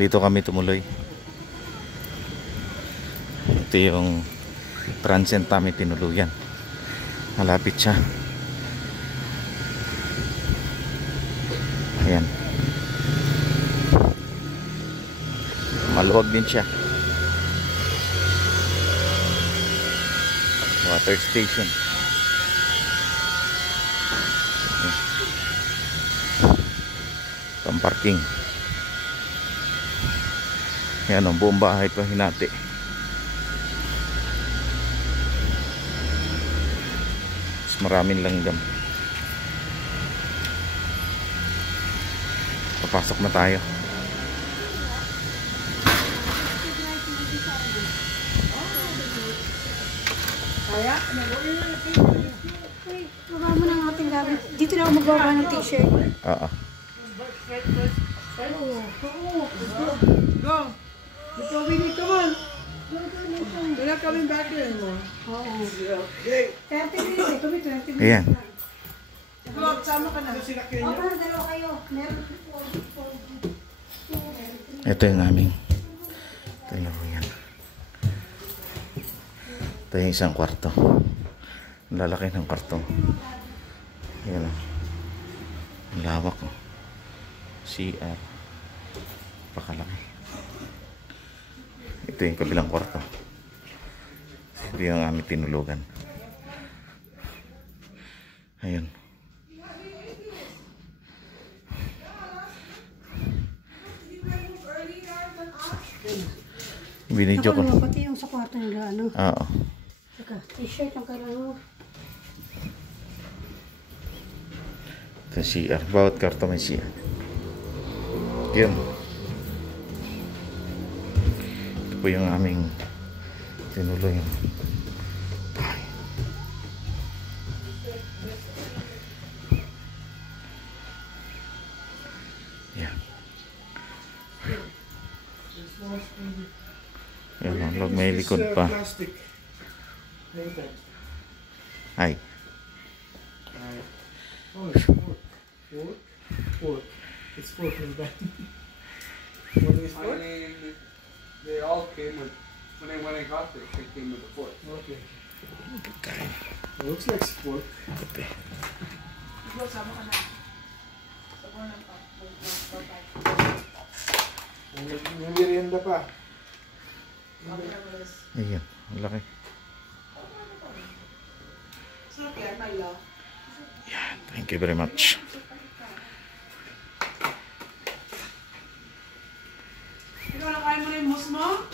Dito kami tumuloy. Ito yung transient kami tinuluyan. Malapit siya. Ayan. Maluwag din siya. Water station. Pang parking. Ayan ang buong bahay pa hinati. Mas maraming langgam. Papasok na tayo. Kaya? Baba mo ng ating gamit. Dito na ako magbaba ng t-shirt. Oo. Go! Before we need, come on! We're not coming back here anymore. Oo. 30 minutes. Ito may 20 minutes. Ayan. Go, sama ka na. Oo, dalawa kayo. Meron. Ito yung aming tuluyan. Ito yung isang kwarto. Ang lalaki ng kwarto. Ayan o. Ang lawak o. CR. Pakalaki. Ito yung kabilang kwarto. Ito yung aming tinulugan. Ayun. Binidyo ko. Pati yung sa kwarto nila, ano? Oo. Saka, t-shirt ang kailangan mo. Ito CR. Bawat kwarto may CR. Yun. Ito po yung aming tinuluyan. Yan. Yan, log may likod pa. Ay. Oh, it's four. It's four from that. What is four? They all came with, when I got there, they came with the fourth. Okay. Kain. It looks like sport. Kape. May merienda pa. Ayan. Ang laki. Yan. Thank you very much. Ikaw na kain mo na yung mousse mo?